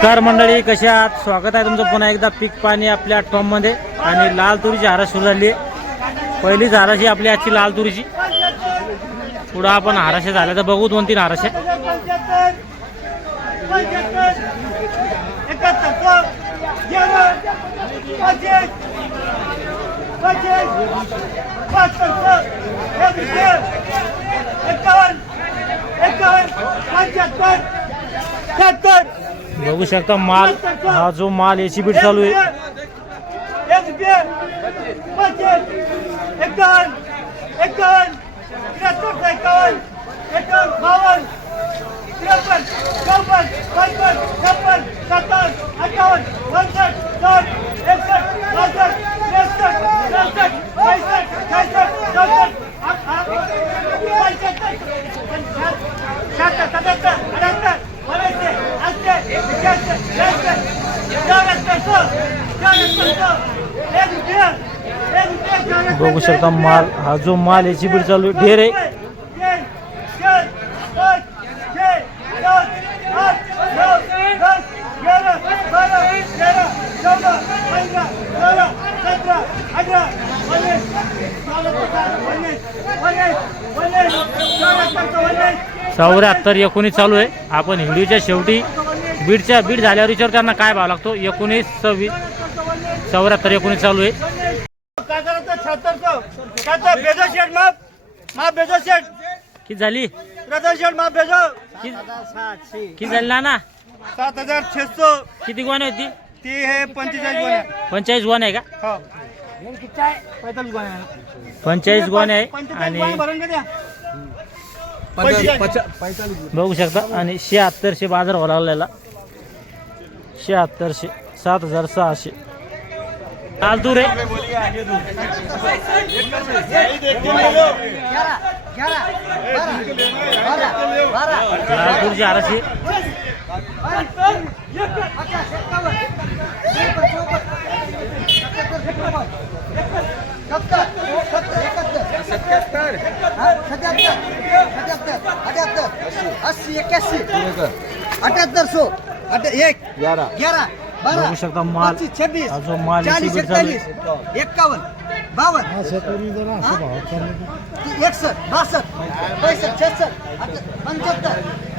नमस्कार मंडळी, कसे आहात? स्वागत आहे तुमचं पुन्हा एकदा पीक पाणी आपल्या फॉर्म मध्ये. आणि लाल तुरीची हारास सुरू झाली आहे. पहिलीच हाराशी आपली आजची लाल तुरीची. पुढं आपण हाराशे झाल्या तर बघू 2-3 हाराशे. बघू शकता माल, हा जो माल याची बीट चालू आहे. बघू शकता माल, हा जो माल याची बीट चालू आहे. ढेर आहे. चौऱ्याहत्तर 19 चालू आहे. आपण व्हिडिओच्या शेवटी बीट झाल्यावर विचार त्यांना काय भाव लागतो. 19 26 74 19 चालू आहे. किती झाली? किती झाली ना? 7600. किती गोणी होती? ती हे 45 45 गोणी आहे का? 45 गोणी आहे. आणि बघू शकता. आणि 7600 बाजार व्हायला लागलेला. 7600 7600 लाल तूर आहे. लाल तूरची हाराशी. बघू शकता माल, हा जो माल 41 52 61 62 61 62 65 76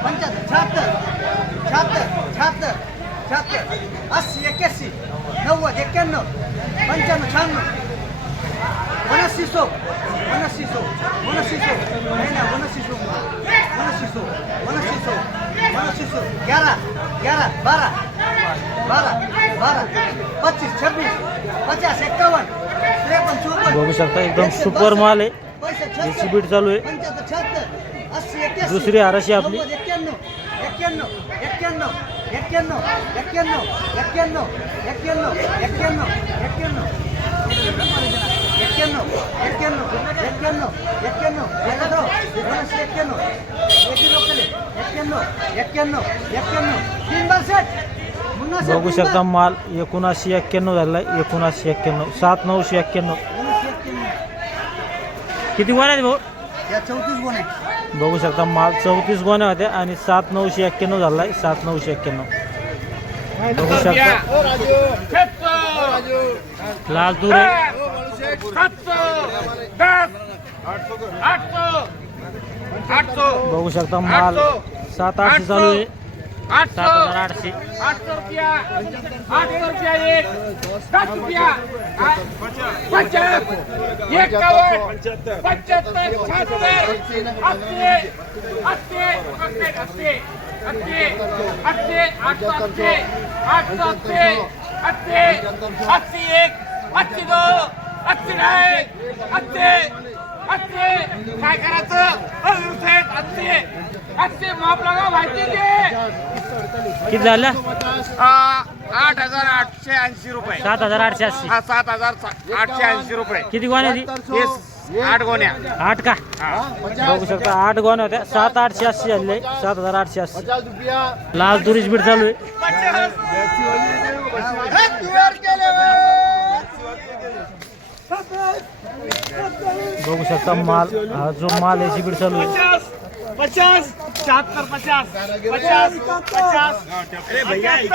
75 76 77 76 80 81 90 91 95 96 96 96 11 11 12 12 12 25 26 50 51 53 बघू शकता एकदम सुपर माल आहे. याची बीट चालू आहे. 75 दुसरी हाराशी आपली. 91 91 91 91 91 91 91 बघू शकता माल 7991 झालेला आहे. 7991 7991. किती गोण्या आहेत भाऊ? 34 गोण्या. बघू शकता माल 34 गोण्या होत्या आणि 7991 झाला आहे. 7991 बघू शकता. लाल तूर आहे. बघू शकता माल 7-8 चालू आहे. 7800 800 रुपया 1 10 रुपया 50 51 75 काय करायचं? माप लागा माहिती किती झालं? 8880 रुपये. 7880. 7880 रुपये. किती गोण्या ती? 8 गोण्या. 8 का? बघू शकता 8 गोण्या होत्या. 7880 झाले. 7880. लाल तुरीच बीट चालू आहे. बघू शकता माल, हा जो माल याची बीट चालू आहे. 50 76 50 50 50 अरे भैया 78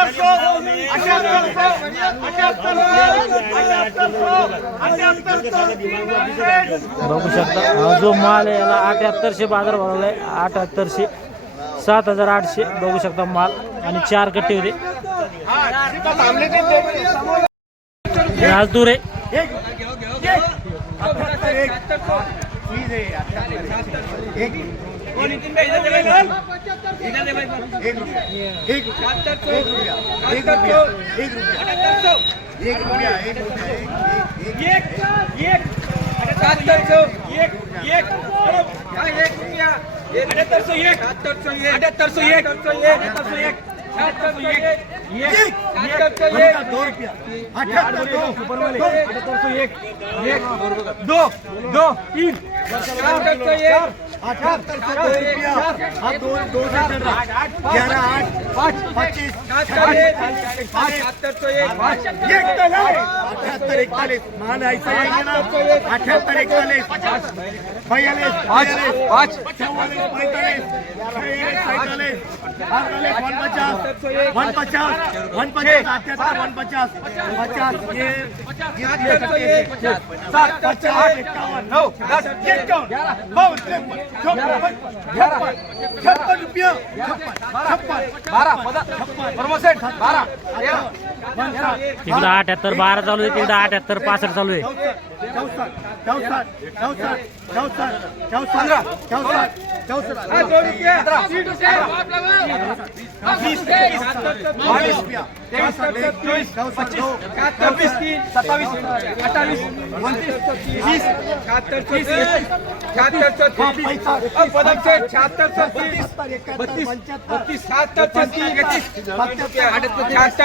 बघू शकता हा जो माल आहे याला 7800 बाजार भरवलाय 7800 7800 बघू शकता माल आणि 4 कट्टे होते हे आज दूर आहे तिकडं 78 12 चालू आहे तिकडं 78 65 चालू आहे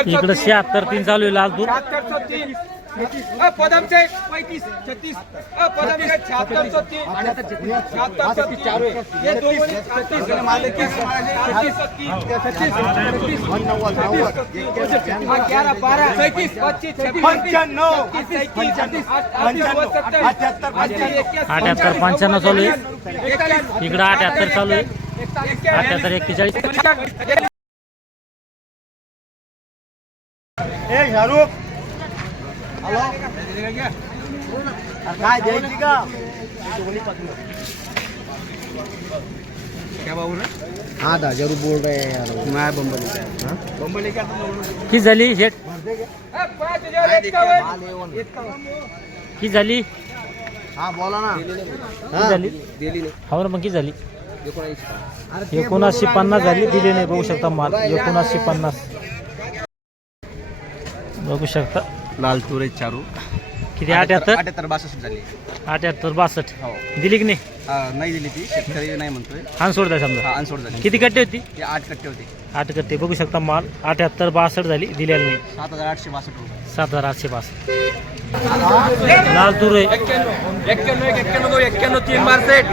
इकडं 76 3 चालू आहे लाल दूध पदमचे 35 36 पदमचे 76 ये दोनों 36 मालिक 36 11 12 35 25 अठ्याहत्तर 95 चालू आहे इकडं 78 चालू आहे 78 41 शाहरुख काय द्यायची का किती झाली शेट किती झाली हा बोला ना किती झाली हो ना मग किती झाली 1950 झाली दिली नाही बघू शकता माल 1950 बघू शकता लाल तुरे चारू किती 78 62 झाली 78 62 दिली की नाही नाही दिली ती शेतकरी नाही म्हणतोय हान सोडता समजा अनसोड झाली किती कट्टे होती ती 8 कट्टे होते 8 कट्टे बघू शकता माल 78 62 झाली दिलेली नाही 7862 रुपये 7862 लाल तुरे 91 3 बार सेट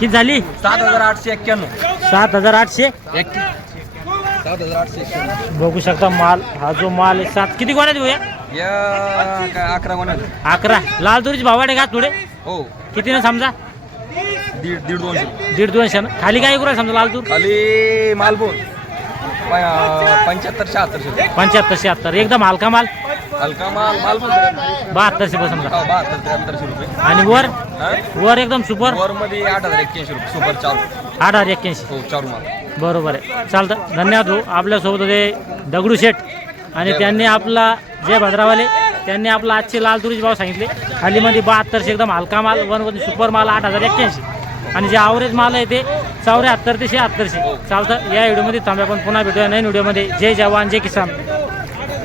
किती झाली 7891 7800 7891 बघू शकता माल हा जो माल आहे 7 किती गोण्या देऊया या काय 11 कोणा 11 लाल तुरीची भावाडे का थोडे हो किती ना समजा 1.5 200 ना खाली काय करू समजा लाल तूर खाली मालभोग 75 76 75 76 एकदम हलका माल हलका माल मालभोग 7200 बस समजा 72 73 रुपये आणि वर एकदम सुपर वर मध्ये 8081 रुपये सुपर 4 881 हो 4 माल बरोबर आहे चालतं धन्यवाद भाऊ आपल्यासोबत होते दगडू शेठ आणि त्यांनी आपला जय भद्रावाले त्यांनी आपला आजचे लाल तुरीचे भाव सांगितले खालीमध्ये 7200 एकदम हलका माल वनमध्ये सुपर माल 8081 आणि जे ॲव्हरेज माल आहे ते 74 ते 76 चालतं या व्हिडिओमध्ये थांबे आपण पुन्हा भेटूया नवीन व्हिडिओमध्ये जय जवान जय किसान